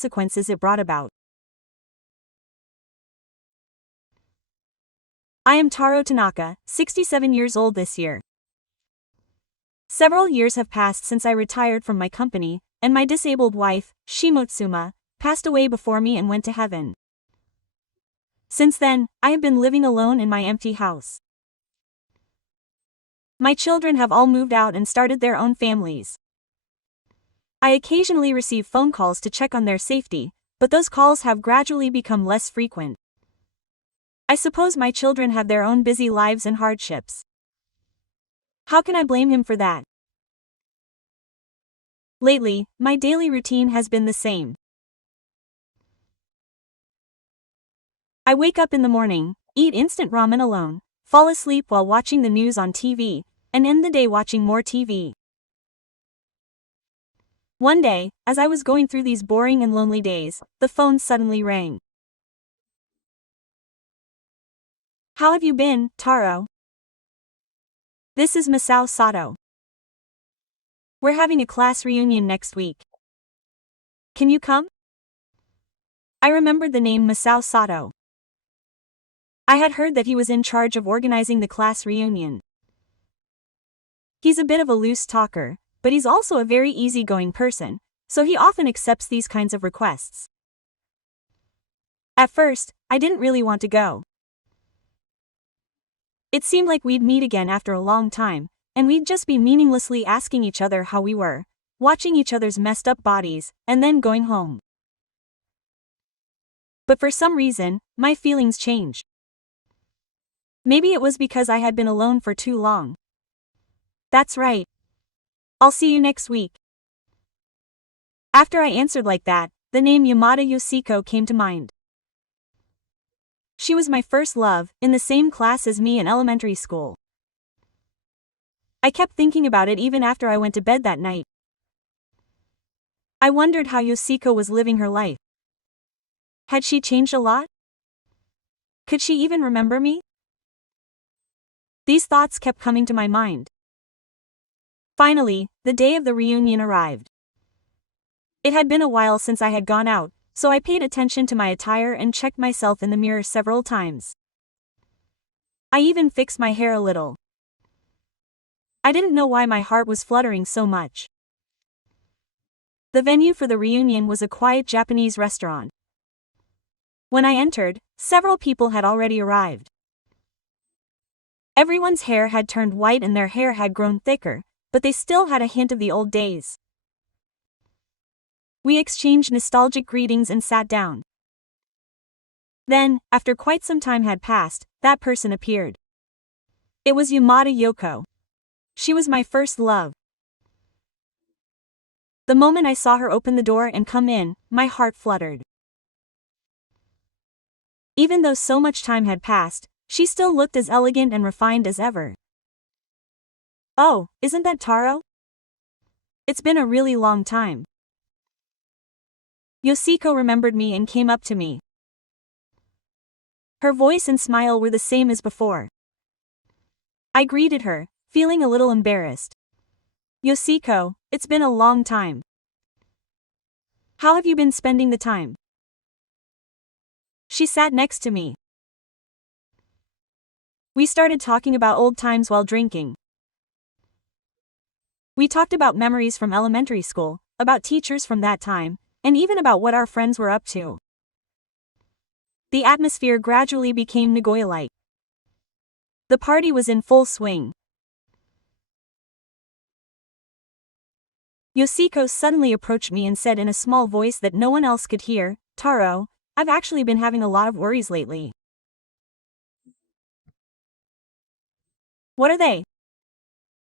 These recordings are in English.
consequences it brought about. I am Taro Tanaka, 67 years old this year. Several years have passed since I retired from my company, and my disabled wife, Shimotsuma, passed away before me and went to heaven. Since then, I have been living alone in my empty house. My children have all moved out and started their own families. I occasionally receive phone calls to check on their safety, but those calls have gradually become less frequent. I suppose my children have their own busy lives and hardships. How can I blame him for that? Lately, my daily routine has been the same. I wake up in the morning, eat instant ramen alone, fall asleep while watching the news on TV, and end the day watching more TV. One day, as I was going through these boring and lonely days, the phone suddenly rang. How have you been, Taro? This is Masao Sato. We're having a class reunion next week. Can you come? I remembered the name Masao Sato. I had heard that he was in charge of organizing the class reunion. He's a bit of a loose talker, but he's also a very easygoing person, so he often accepts these kinds of requests. At first, I didn't really want to go. It seemed like we'd meet again after a long time, and we'd just be meaninglessly asking each other how we were, watching each other's messed up bodies, and then going home. But for some reason, my feelings changed. Maybe it was because I had been alone for too long. That's right. I'll see you next week. After I answered like that, the name Yamada Yoshiko came to mind. She was my first love, in the same class as me in elementary school. I kept thinking about it even after I went to bed that night. I wondered how Yoshiko was living her life. Had she changed a lot? Could she even remember me? These thoughts kept coming to my mind. Finally, the day of the reunion arrived. It had been a while since I had gone out, so I paid attention to my attire and checked myself in the mirror several times. I even fixed my hair a little. I didn't know why my heart was fluttering so much. The venue for the reunion was a quiet Japanese restaurant. When I entered, several people had already arrived. Everyone's hair had turned white and their hair had grown thicker, but they still had a hint of the old days. We exchanged nostalgic greetings and sat down. Then, after quite some time had passed, that person appeared. It was Yamada Yoko. She was my first love. The moment I saw her open the door and come in, my heart fluttered. Even though so much time had passed, she still looked as elegant and refined as ever. Oh, isn't that Taro? It's been a really long time. Yoshiko remembered me and came up to me. Her voice and smile were the same as before. I greeted her, feeling a little embarrassed. Yoshiko, it's been a long time. How have you been spending the time? She sat next to me. We started talking about old times while drinking. We talked about memories from elementary school, about teachers from that time, and even about what our friends were up to. The atmosphere gradually became Nagoya-like. The party was in full swing. Yoshiko suddenly approached me and said in a small voice that no one else could hear, "Taro, I've actually been having a lot of worries lately." What are they?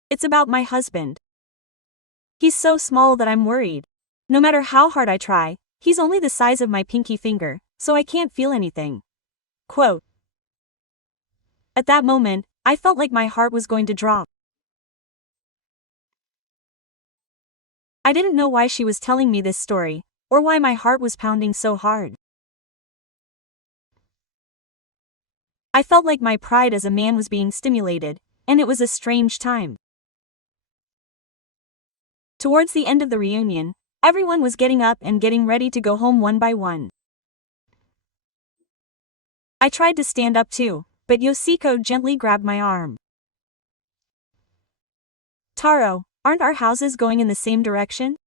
It's about my husband. He's so small that I'm worried. No matter how hard I try, he's only the size of my pinky finger, so I can't feel anything. Quote. At that moment, I felt like my heart was going to drop. I didn't know why she was telling me this story, or why my heart was pounding so hard. I felt like my pride as a man was being stimulated, and it was a strange time. Towards the end of the reunion, Everyone was getting up and getting ready to go home one by one. I tried to stand up too, but Yoshiko gently grabbed my arm. Taro, aren't our houses going in the same direction?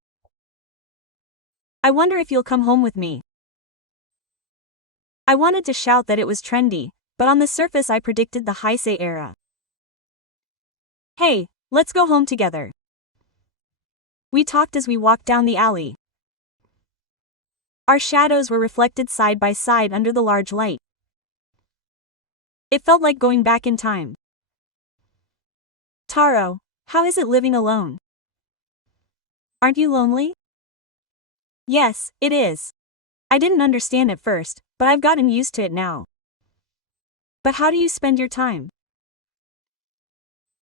I wonder if you'll come home with me. I wanted to shout that it was trendy, but on the surface I predicted the Heisei era. Hey, let's go home together. We talked as we walked down the alley. Our shadows were reflected side by side under the large light. It felt like going back in time. Taro, how is it living alone? Aren't you lonely? Yes, it is. I didn't understand at first, but I've gotten used to it now. But how do you spend your time?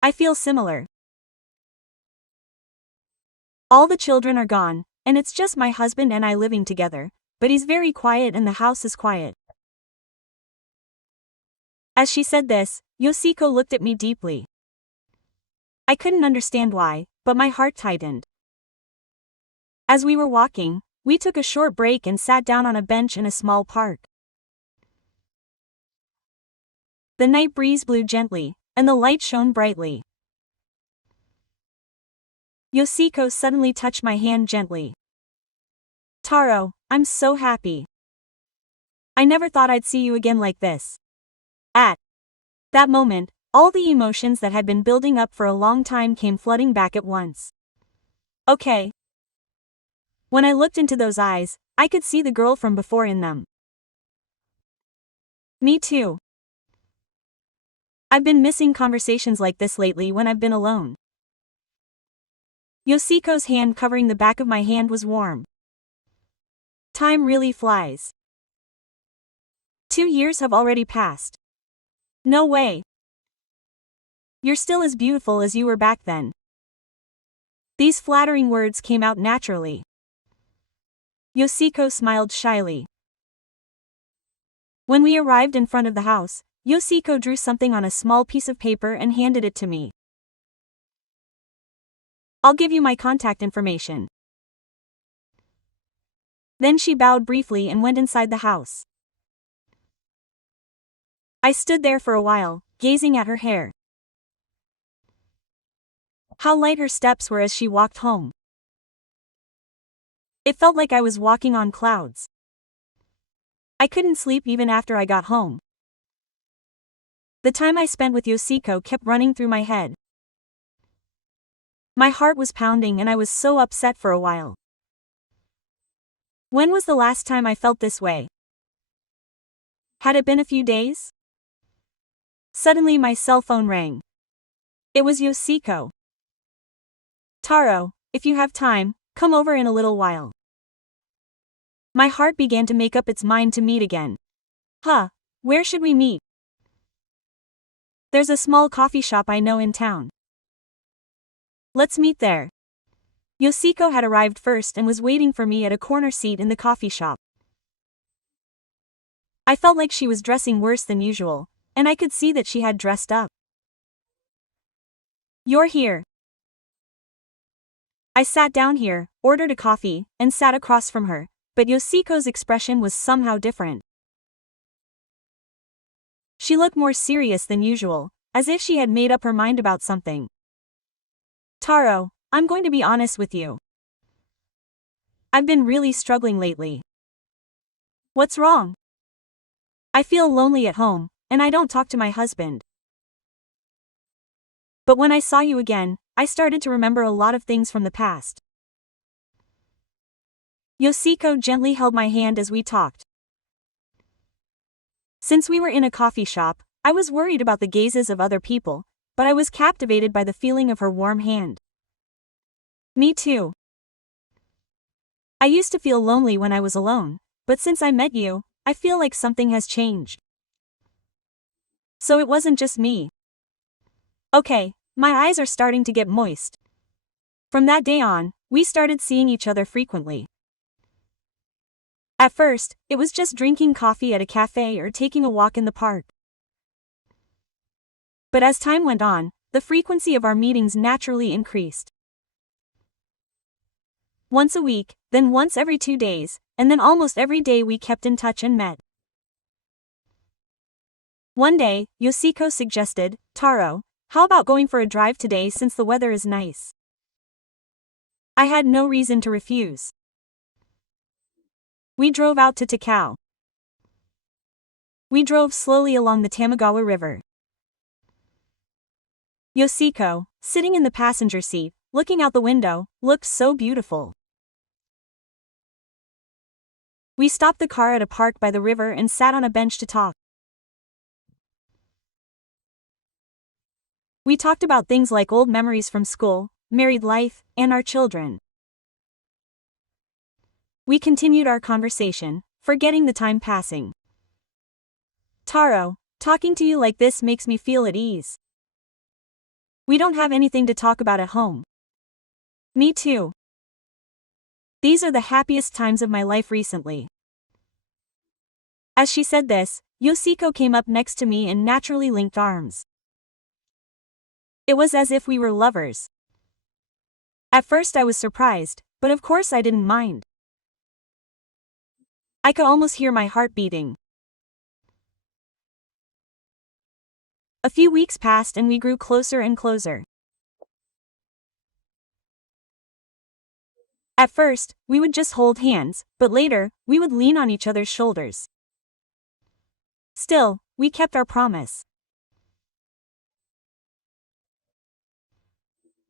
I feel similar. All the children are gone, and it's just my husband and I living together, but he's very quiet and the house is quiet. As she said this, Yoshiko looked at me deeply. I couldn't understand why, but my heart tightened. As we were walking, we took a short break and sat down on a bench in a small park. The night breeze blew gently, and the light shone brightly. Yoshiko suddenly touched my hand gently. Taro, I'm so happy. I never thought I'd see you again like this. At that moment, all the emotions that had been building up for a long time came flooding back at once. Okay. When I looked into those eyes, I could see the girl from before in them. Me too. I've been missing conversations like this lately when I've been alone. Yoshiko's hand covering the back of my hand was warm. Time really flies. 2 years have already passed. No way. You're still as beautiful as you were back then. These flattering words came out naturally. Yoshiko smiled shyly. When we arrived in front of the house, Yoshiko drew something on a small piece of paper and handed it to me. I'll give you my contact information. Then she bowed briefly and went inside the house. I stood there for a while, gazing at her hair. How light her steps were as she walked home. It felt like I was walking on clouds. I couldn't sleep even after I got home. The time I spent with Yoshiko kept running through my head. My heart was pounding and I was so upset for a while. When was the last time I felt this way? Had it been a few days? Suddenly my cell phone rang. It was Yoshiko. Taro, if you have time, come over in a little while. My heart began to make up its mind to meet again. Where should we meet? There's a small coffee shop I know in town. Let's meet there. Yoshiko had arrived first and was waiting for me at a corner seat in the coffee shop. I felt like she was dressing worse than usual, and I could see that she had dressed up. You're here. I sat down here, ordered a coffee, and sat across from her, but Yoshiko's expression was somehow different. She looked more serious than usual, as if she had made up her mind about something. Taro, I'm going to be honest with you. I've been really struggling lately. What's wrong? I feel lonely at home, and I don't talk to my husband. But when I saw you again, I started to remember a lot of things from the past. Yoshiko gently held my hand as we talked. Since we were in a coffee shop, I was worried about the gazes of other people, but I was captivated by the feeling of her warm hand. Me too. I used to feel lonely when I was alone, but since I met you, I feel like something has changed. So it wasn't just me. Okay, my eyes are starting to get moist. From that day on, we started seeing each other frequently. At first, it was just drinking coffee at a cafe or taking a walk in the park. But as time went on, the frequency of our meetings naturally increased. once a week, then once every 2 days, and then almost every day we kept in touch and met. One day, Yoshiko suggested, "Taro, how about going for a drive today since the weather is nice?" I had no reason to refuse. We drove out to Takao. We drove slowly along the Tamagawa River. Yoshiko, sitting in the passenger seat, looking out the window, looked so beautiful. We stopped the car at a park by the river and sat on a bench to talk. We talked about things like old memories from school, married life, and our children. We continued our conversation, forgetting the time passing. "Taro, talking to you like this makes me feel at ease. We don't have anything to talk about at home." "Me too. These are the happiest times of my life recently." As she said this, Yoshiko came up next to me and naturally linked arms. It was as if we were lovers. At first I was surprised, but of course I didn't mind. I could almost hear my heart beating. A few weeks passed and we grew closer and closer. At first, we would just hold hands, but later, we would lean on each other's shoulders. Still, we kept our promise.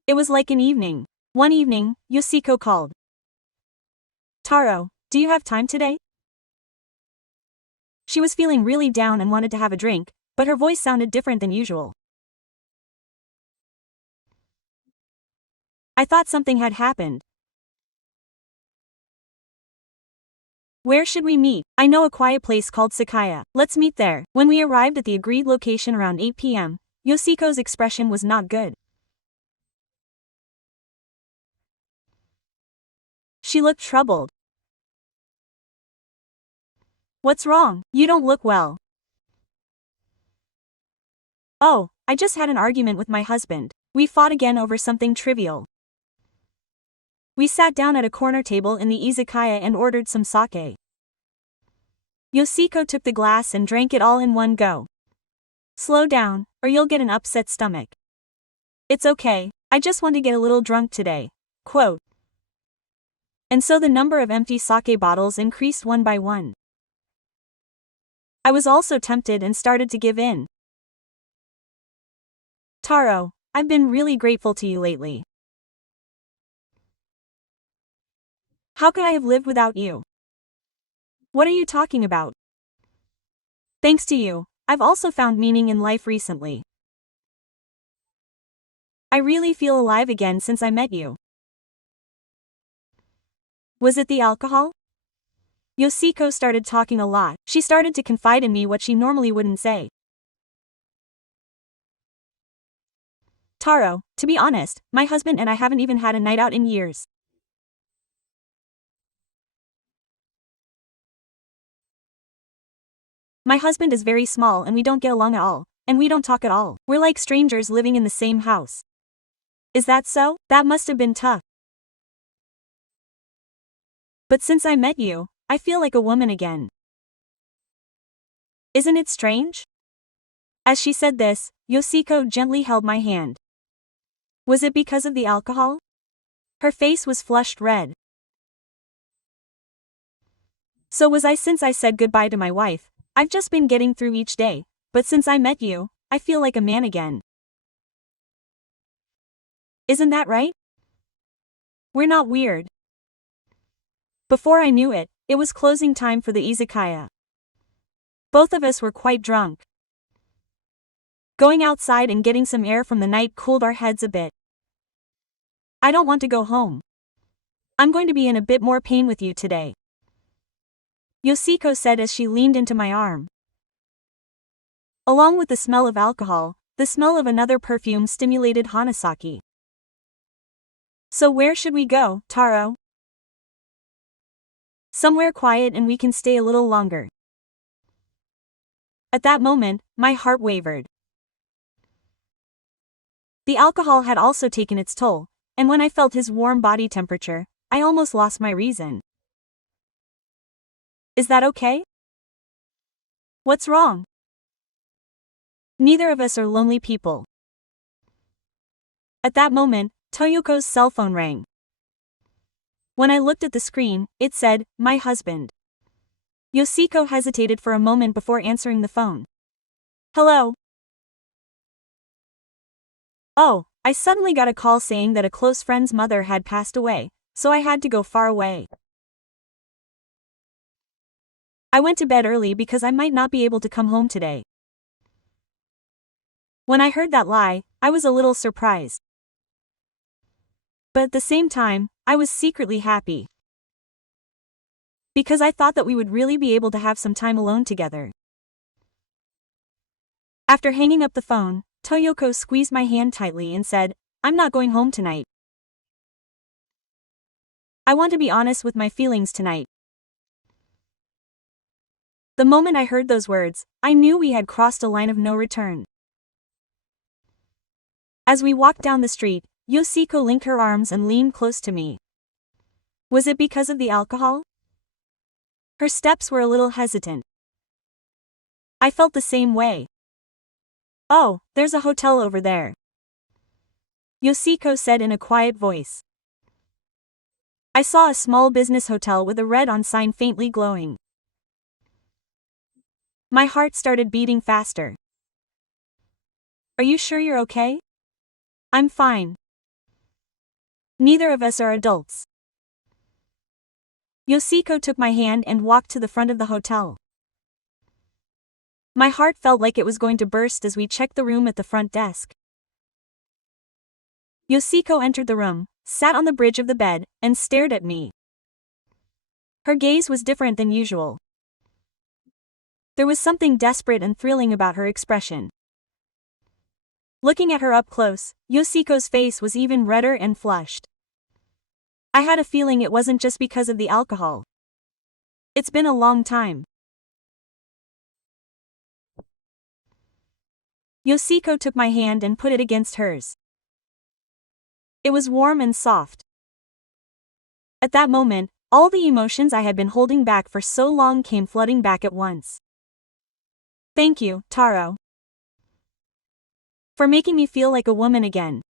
It was like an evening. One evening, Yoshiko called. "Taro, do you have time today?" She was feeling really down and wanted to have a drink, but her voice sounded different than usual. I thought something had happened. "Where should we meet? I know a quiet place called Sakaya. Let's meet there." When we arrived at the agreed location around 8 p.m., Yoshiko's expression was not good. She looked troubled. "What's wrong? You don't look well." "Oh, I just had an argument with my husband. We fought again over something trivial." We sat down at a corner table in the izakaya and ordered some sake. Yoshiko took the glass and drank it all in one go. "Slow down, or you'll get an upset stomach." "It's okay, I just want to get a little drunk today." Quote. And so the number of empty sake bottles increased one by one. I was also tempted and started to give in. "Taro, I've been really grateful to you lately. How could I have lived without you?" "What are you talking about?" "Thanks to you, I've also found meaning in life recently. I really feel alive again since I met you." Was it the alcohol? Yoshiko started talking a lot. She started to confide in me what she normally wouldn't say. "Taro, to be honest, my husband and I haven't even had a night out in years. My husband is very small and we don't get along at all, and we don't talk at all. We're like strangers living in the same house." "Is that so? That must have been tough. But since I met you, I feel like a woman again. Isn't it strange?" As she said this, Yoshiko gently held my hand. Was it because of the alcohol? Her face was flushed red. "So was I since I said goodbye to my wife. I've just been getting through each day, but since I met you, I feel like a man again. Isn't that right? We're not weird." Before I knew it, it was closing time for the izakaya. Both of us were quite drunk. Going outside and getting some air from the night cooled our heads a bit. "I don't want to go home. I'm going to be in a bit more pain with you today," Yoshiko said as she leaned into my arm. Along with the smell of alcohol, the smell of another perfume stimulated Hanasaki. "So where should we go, Taro?" "Somewhere quiet and we can stay a little longer." At that moment, my heart wavered. The alcohol had also taken its toll, and when I felt his warm body temperature, I almost lost my reason. Is that okay? What's wrong? Neither of us are lonely people. At that moment, Toyoko's cell phone rang. When I looked at the screen, it said, "My husband." Yoshiko hesitated for a moment before answering the phone. Hello? Oh, I suddenly got a call saying that a close friend's mother had passed away, so I had to go far away. I went to bed early because I might not be able to come home today. When I heard that lie, I was a little surprised. But at the same time, I was secretly happy. Because I thought that we would really be able to have some time alone together. After hanging up the phone, Toyoko squeezed my hand tightly and said, "I'm not going home tonight. I want to be honest with my feelings tonight." The moment I heard those words, I knew we had crossed a line of no return. As we walked down the street, Yoshiko linked her arms and leaned close to me. Was it because of the alcohol? Her steps were a little hesitant. I felt the same way. "Oh, there's a hotel over there," Yoshiko said in a quiet voice. I saw a small business hotel with a red-on sign faintly glowing. My heart started beating faster. "Are you sure you're okay?" "I'm fine. Neither of us are adults." Yoshiko took my hand and walked to the front of the hotel. My heart felt like it was going to burst as we checked the room at the front desk. Yoshiko entered the room, sat on the bridge of the bed, and stared at me. Her gaze was different than usual. There was something desperate and thrilling about her expression. Looking at her up close, Yoshiko's face was even redder and flushed. I had a feeling it wasn't just because of the alcohol. It's been a long time. Yoshiko took my hand and put it against hers. It was warm and soft. At that moment, all the emotions I had been holding back for so long came flooding back at once. "Thank you, Taro, for making me feel like a woman again."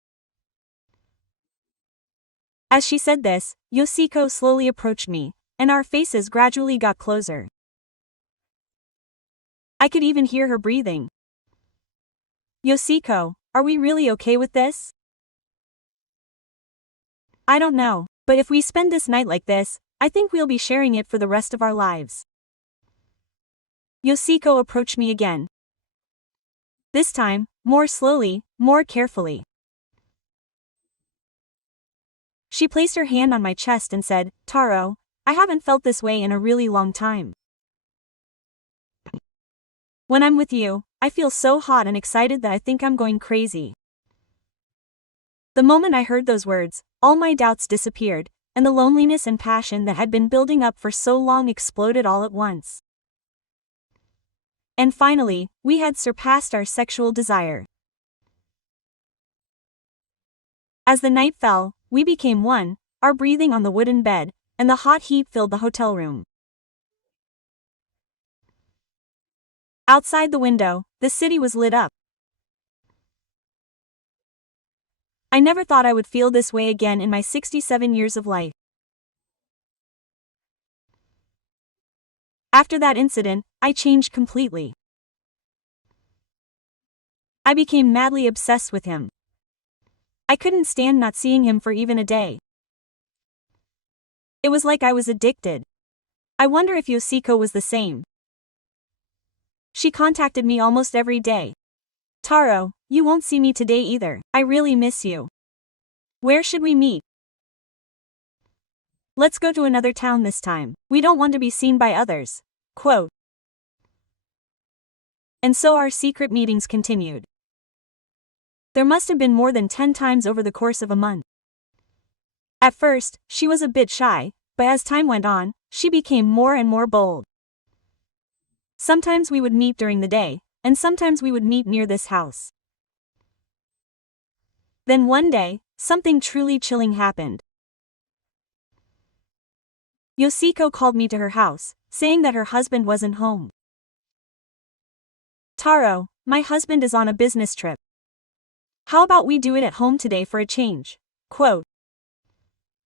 As she said this, Yoshiko slowly approached me, and our faces gradually got closer. I could even hear her breathing. "Yoshiko, are we really okay with this?" "I don't know, but if we spend this night like this, I think we'll be sharing it for the rest of our lives." Yoshiko approached me again. This time, more slowly, more carefully. She placed her hand on my chest and said, "Taro, I haven't felt this way in a really long time. When I'm with you, I feel so hot and excited that I think I'm going crazy." The moment I heard those words, all my doubts disappeared, and the loneliness and passion that had been building up for so long exploded all at once. And finally, we had surpassed our sexual desire. As the night fell, we became one, our breathing on the wooden bed, and the hot heat filled the hotel room. Outside the window, the city was lit up. I never thought I would feel this way again in my 67 years of life. After that incident, I changed completely. I became madly obsessed with him. I couldn't stand not seeing him for even a day. It was like I was addicted. I wonder if Yoshiko was the same. She contacted me almost every day. "Taro, you won't see me today either. I really miss you. Where should we meet? Let's go to another town this time. We don't want to be seen by others." Quote. And so our secret meetings continued. There must have been more than 10 times over the course of a month. At first, she was a bit shy, but as time went on, she became more and more bold. Sometimes we would meet during the day, and sometimes we would meet near this house. Then one day, something truly chilling happened. Yoshiko called me to her house, saying that her husband wasn't home. Taro, my husband is on a business trip. How about we do it at home today for a change? Quote.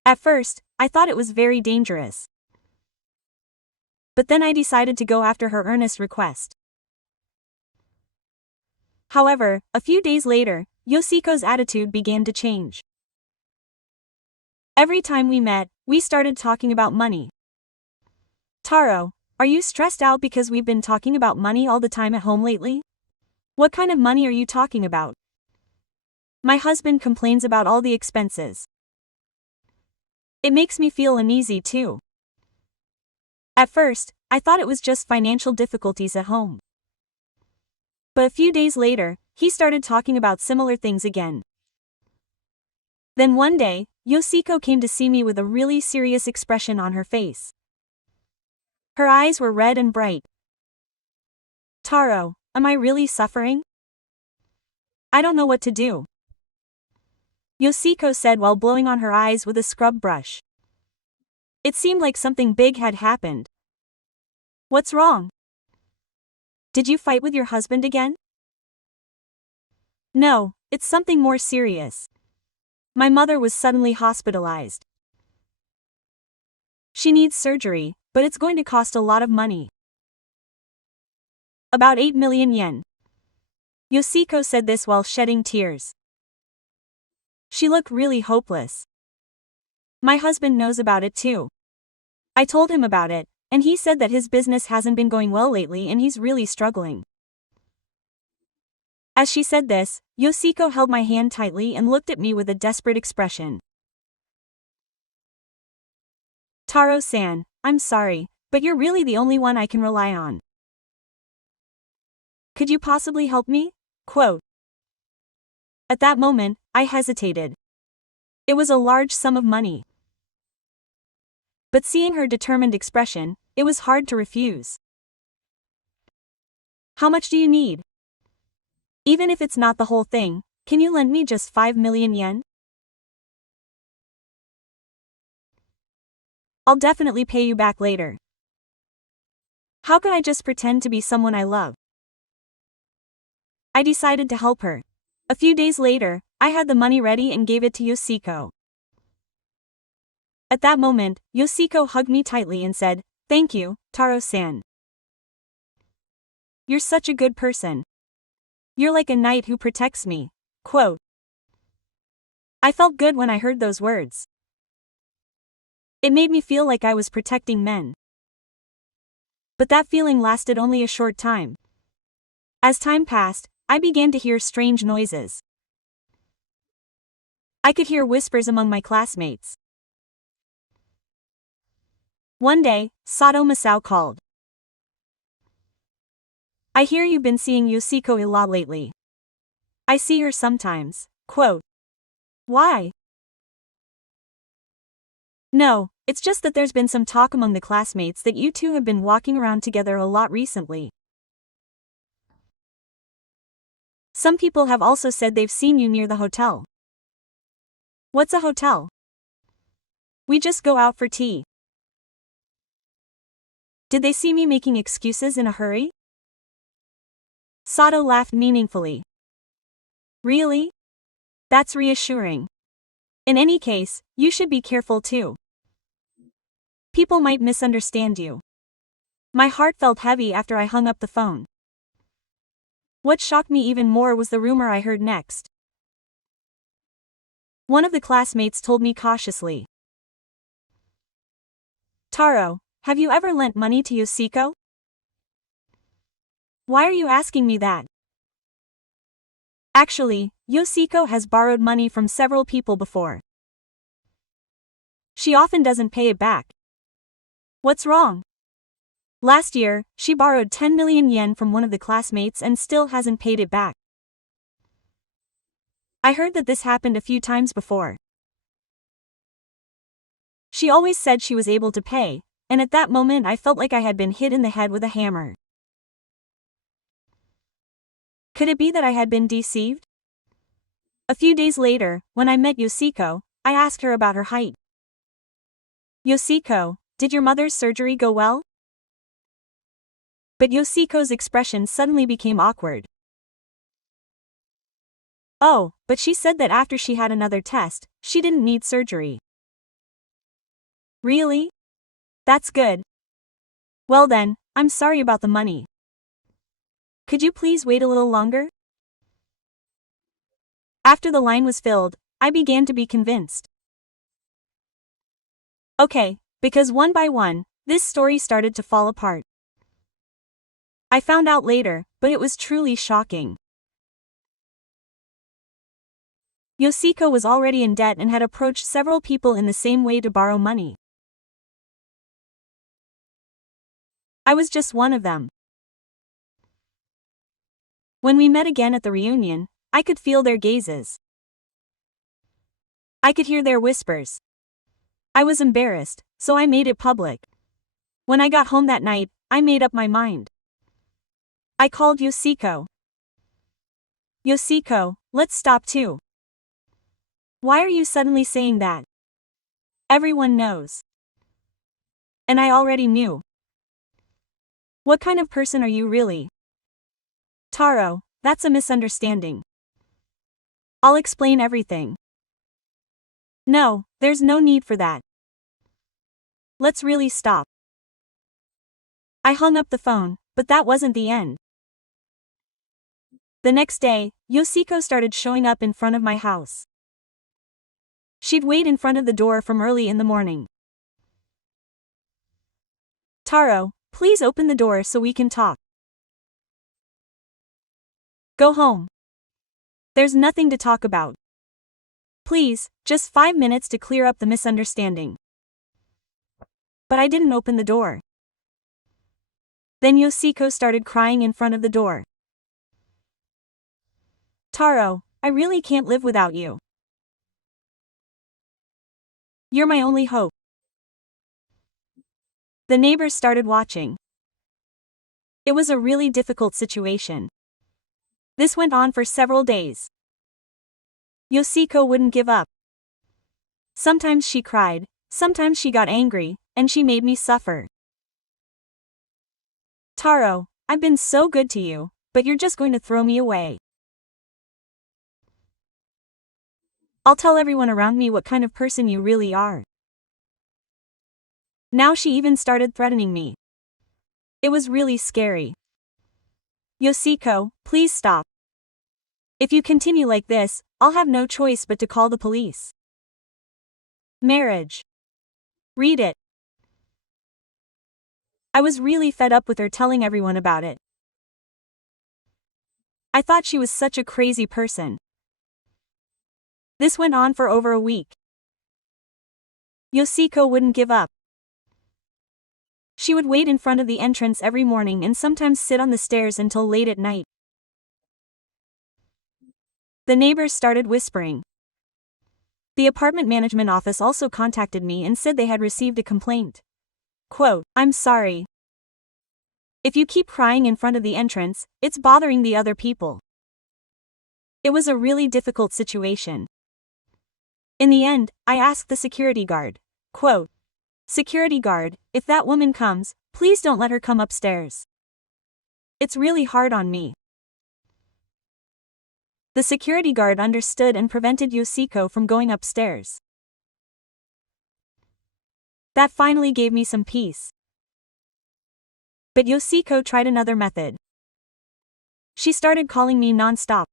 At first, I thought it was very dangerous. But then I decided to go after her earnest request. However, a few days later, Yoshiko's attitude began to change. Every time we met, we started talking about money. Taro, are you stressed out because we've been talking about money all the time at home lately? What kind of money are you talking about? My husband complains about all the expenses. It makes me feel uneasy too. At first, I thought it was just financial difficulties at home. But a few days later, he started talking about similar things again. Then one day, Yoshiko came to see me with a really serious expression on her face. Her eyes were red and bright. Taro, am I really suffering? I don't know what to do, Yoshiko said while blowing on her eyes with a scrub brush. It seemed like something big had happened. What's wrong? Did you fight with your husband again? No, it's something more serious. My mother was suddenly hospitalized. She needs surgery, but it's going to cost a lot of money. About 8 million yen. Yoshiko said this while shedding tears. She looked really hopeless. My husband knows about it too. I told him about it, and he said that his business hasn't been going well lately and he's really struggling. As she said this, Yoshiko held my hand tightly and looked at me with a desperate expression. Taro-san, I'm sorry, but you're really the only one I can rely on. Could you possibly help me? Quote. At that moment, I hesitated. It was a large sum of money. But seeing her determined expression, it was hard to refuse. How much do you need? Even if it's not the whole thing, can you lend me just 5 million yen? I'll definitely pay you back later. How could I just pretend to be someone I love? I decided to help her. A few days later, I had the money ready and gave it to Yoshiko. At that moment, Yoshiko hugged me tightly and said, "Thank you, Taro-san. You're such a good person. You're like a knight who protects me." Quote. I felt good when I heard those words. It made me feel like I was protecting men. But that feeling lasted only a short time. As time passed, I began to hear strange noises. I could hear whispers among my classmates. One day, Sato Masao called. I hear you've been seeing Yoshiko a lot lately. I see her sometimes. Quote. Why? No, it's just that there's been some talk among the classmates that you two have been walking around together a lot recently. Some people have also said they've seen you near the hotel. What's a hotel? We just go out for tea. Did they see me making excuses in a hurry? Sato laughed meaningfully. Really? That's reassuring. In any case, you should be careful too. People might misunderstand you. My heart felt heavy after I hung up the phone. What shocked me even more was the rumor I heard next. One of the classmates told me cautiously. Taro, have you ever lent money to Yoshiko? Why are you asking me that? Actually, Yoshiko has borrowed money from several people before. She often doesn't pay it back. What's wrong? Last year, she borrowed 10 million yen from one of the classmates and still hasn't paid it back. I heard that this happened a few times before. She always said she was able to pay, and at that moment I felt like I had been hit in the head with a hammer. Could it be that I had been deceived? A few days later, when I met Yoshiko, I asked her about her height. Yoshiko, Did your mother's surgery go well? But Yoshiko's expression suddenly became awkward. Oh, but she said that after she had another test, she didn't need surgery. Really? That's good. Well then, I'm sorry about the money. Could you please wait a little longer? After the line was filled, I began to be convinced. Okay, because one by one, this story started to fall apart. I found out later, but it was truly shocking. Yoshiko was already in debt and had approached several people in the same way to borrow money. I was just one of them. When we met again at the reunion, I could feel their gazes. I could hear their whispers. I was embarrassed, so I made it public. When I got home that night, I made up my mind. I called Yoshiko. Yoshiko, let's stop too. Why are you suddenly saying that? Everyone knows. And I already knew. What kind of person are you really? Taro, that's a misunderstanding. I'll explain everything. No, there's no need for that. Let's really stop. I hung up the phone, but that wasn't the end. The next day, Yoshiko started showing up in front of my house. She'd wait in front of the door from early in the morning. Taro, please open the door so we can talk. Go home. There's nothing to talk about. Please, just 5 minutes to clear up the misunderstanding. But I didn't open the door. Then Yoshiko started crying in front of the door. Taro, I really can't live without you. You're my only hope. The neighbors started watching. It was a really difficult situation. This went on for several days. Yoshiko wouldn't give up. Sometimes she cried, sometimes she got angry, and she made me suffer. Taro, I've been so good to you, but you're just going to throw me away. I'll tell everyone around me what kind of person you really are. Now she even started threatening me. It was really scary. Yoshiko, please stop. If you continue like this, I'll have no choice but to call the police. Marriage. Read it. I was really fed up with her telling everyone about it. I thought she was such a crazy person. This went on for over a week. Yoshiko wouldn't give up. She would wait in front of the entrance every morning and sometimes sit on the stairs until late at night. The neighbors started whispering. The apartment management office also contacted me and said they had received a complaint. Quote, I'm sorry. If you keep crying in front of the entrance, it's bothering the other people. It was a really difficult situation. In the end, I asked the security guard. Quote, Security guard, if that woman comes, please don't let her come upstairs. It's really hard on me. The security guard understood and prevented Yoshiko from going upstairs. That finally gave me some peace. But Yoshiko tried another method. She started calling me non-stop.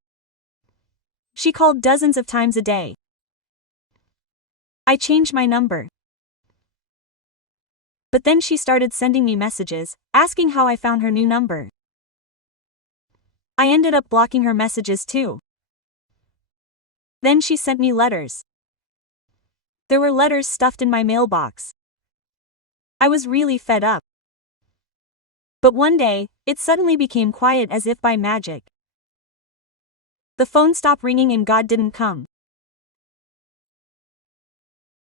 She called dozens of times a day. I changed my number. But then she started sending me messages, asking how I found her new number. I ended up blocking her messages too. Then she sent me letters. There were letters stuffed in my mailbox. I was really fed up. But one day, it suddenly became quiet as if by magic. The phone stopped ringing and God didn't come.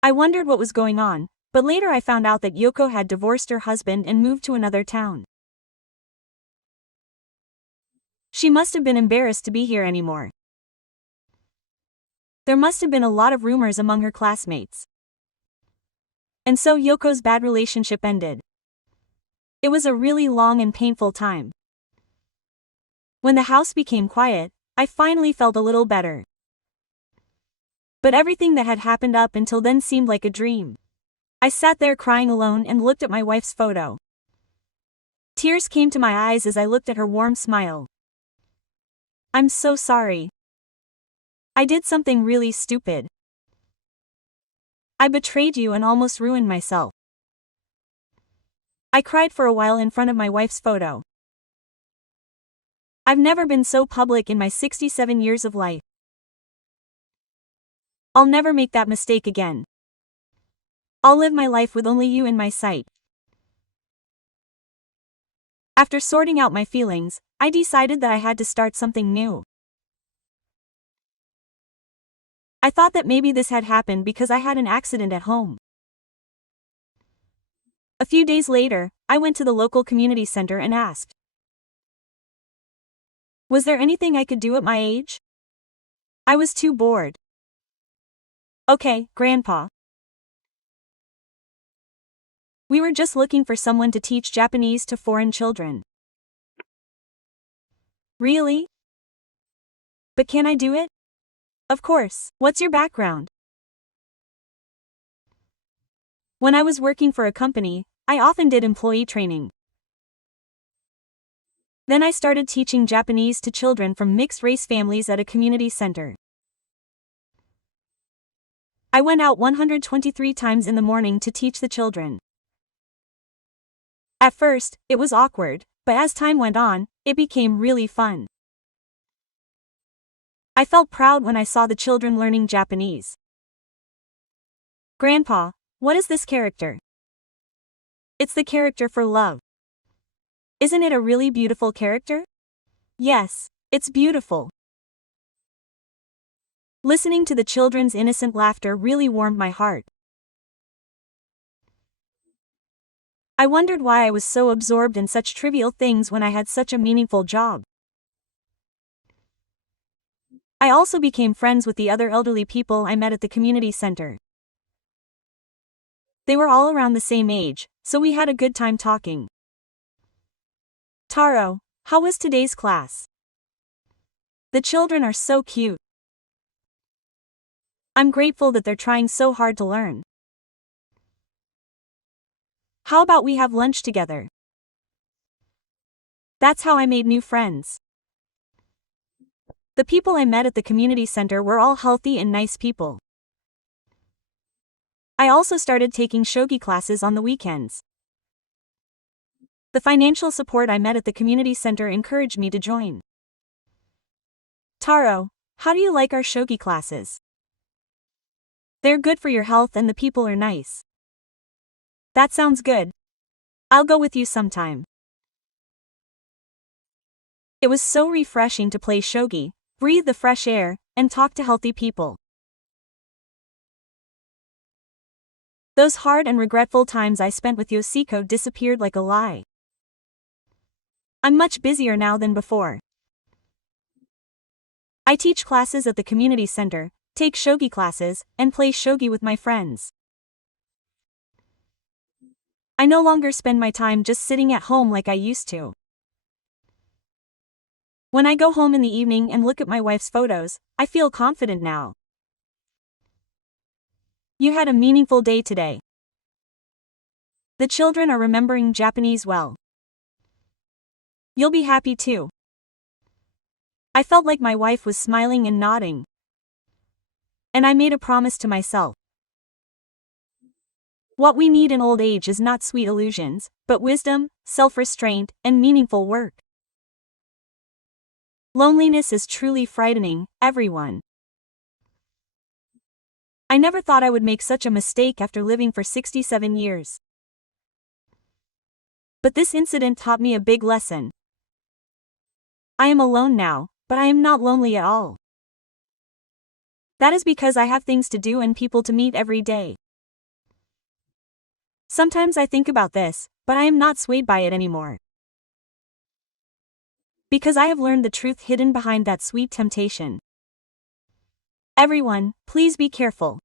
I wondered what was going on, but later I found out that Yoko had divorced her husband and moved to another town. She must have been embarrassed to be here anymore. There must have been a lot of rumors among her classmates. And so Yoko's bad relationship ended. It was a really long and painful time. When the house became quiet, I finally felt a little better. But everything that had happened up until then seemed like a dream. I sat there crying alone and looked at my wife's photo. Tears came to my eyes as I looked at her warm smile. I'm so sorry. I did something really stupid. I betrayed you and almost ruined myself. I cried for a while in front of my wife's photo. I've never been so public in my 67 years of life. I'll never make that mistake again. I'll live my life with only you in my sight. After sorting out my feelings, I decided that I had to start something new. I thought that maybe this had happened because I had an accident at home. A few days later, I went to the local community center and asked, was there anything I could do at my age? I was too bored. Okay, Grandpa. We were just looking for someone to teach Japanese to foreign children. Really? But can I do it? Of course. What's your background? When I was working for a company, I often did employee training. Then I started teaching Japanese to children from mixed-race families at a community center. I went out 123 times in the morning to teach the children. At first, it was awkward, but as time went on, it became really fun. I felt proud when I saw the children learning Japanese. Grandpa, what is this character? It's the character for love. Isn't it a really beautiful character? Yes, it's beautiful. Listening to the children's innocent laughter really warmed my heart. I wondered why I was so absorbed in such trivial things when I had such a meaningful job. I also became friends with the other elderly people I met at the community center. They were all around the same age, so we had a good time talking. Taro, how was today's class? The children are so cute. I'm grateful that they're trying so hard to learn. How about we have lunch together? That's how I made new friends. The people I met at the community center were all healthy and nice people. I also started taking shogi classes on the weekends. The financial support I met at the community center encouraged me to join. Taro, how do you like our shogi classes? They're good for your health and the people are nice. That sounds good. I'll go with you sometime. It was so refreshing to play shogi, breathe the fresh air, and talk to healthy people. Those hard and regretful times I spent with Yoshiko disappeared like a lie. I'm much busier now than before. I teach classes at the community center, take shogi classes, and play shogi with my friends. I no longer spend my time just sitting at home like I used to. When I go home in the evening and look at my wife's photos, I feel confident now. You had a meaningful day today. The children are remembering Japanese well. You'll be happy too. I felt like my wife was smiling and nodding. And I made a promise to myself. What we need in old age is not sweet illusions, but wisdom, self-restraint, and meaningful work. Loneliness is truly frightening, everyone. I never thought I would make such a mistake after living for 67 years. But this incident taught me a big lesson. I am alone now, but I am not lonely at all. That is because I have things to do and people to meet every day. Sometimes I think about this, but I am not swayed by it anymore. Because I have learned the truth hidden behind that sweet temptation. Everyone, please be careful.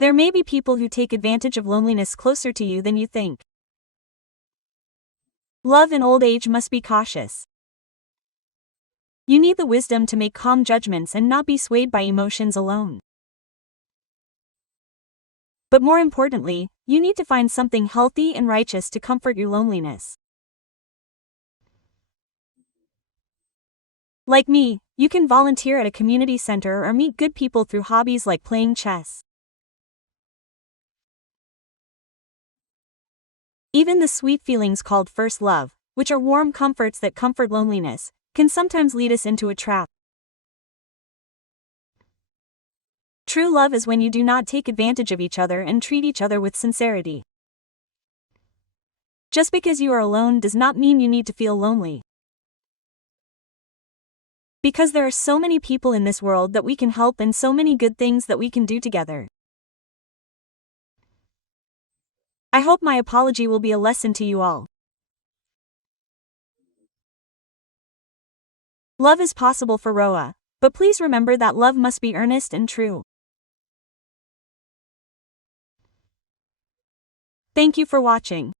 There may be people who take advantage of loneliness closer to you than you think. Love in old age must be cautious. You need the wisdom to make calm judgments and not be swayed by emotions alone. But more importantly, you need to find something healthy and righteous to comfort your loneliness. Like me, you can volunteer at a community center or meet good people through hobbies like playing chess. Even the sweet feelings called first love, which are warm comforts that comfort loneliness, can sometimes lead us into a trap. True love is when you do not take advantage of each other and treat each other with sincerity. Just because you are alone does not mean you need to feel lonely. Because there are so many people in this world that we can help and so many good things that we can do together. I hope my apology will be a lesson to you all. Love is possible for Roa, but please remember that love must be earnest and true. Thank you for watching.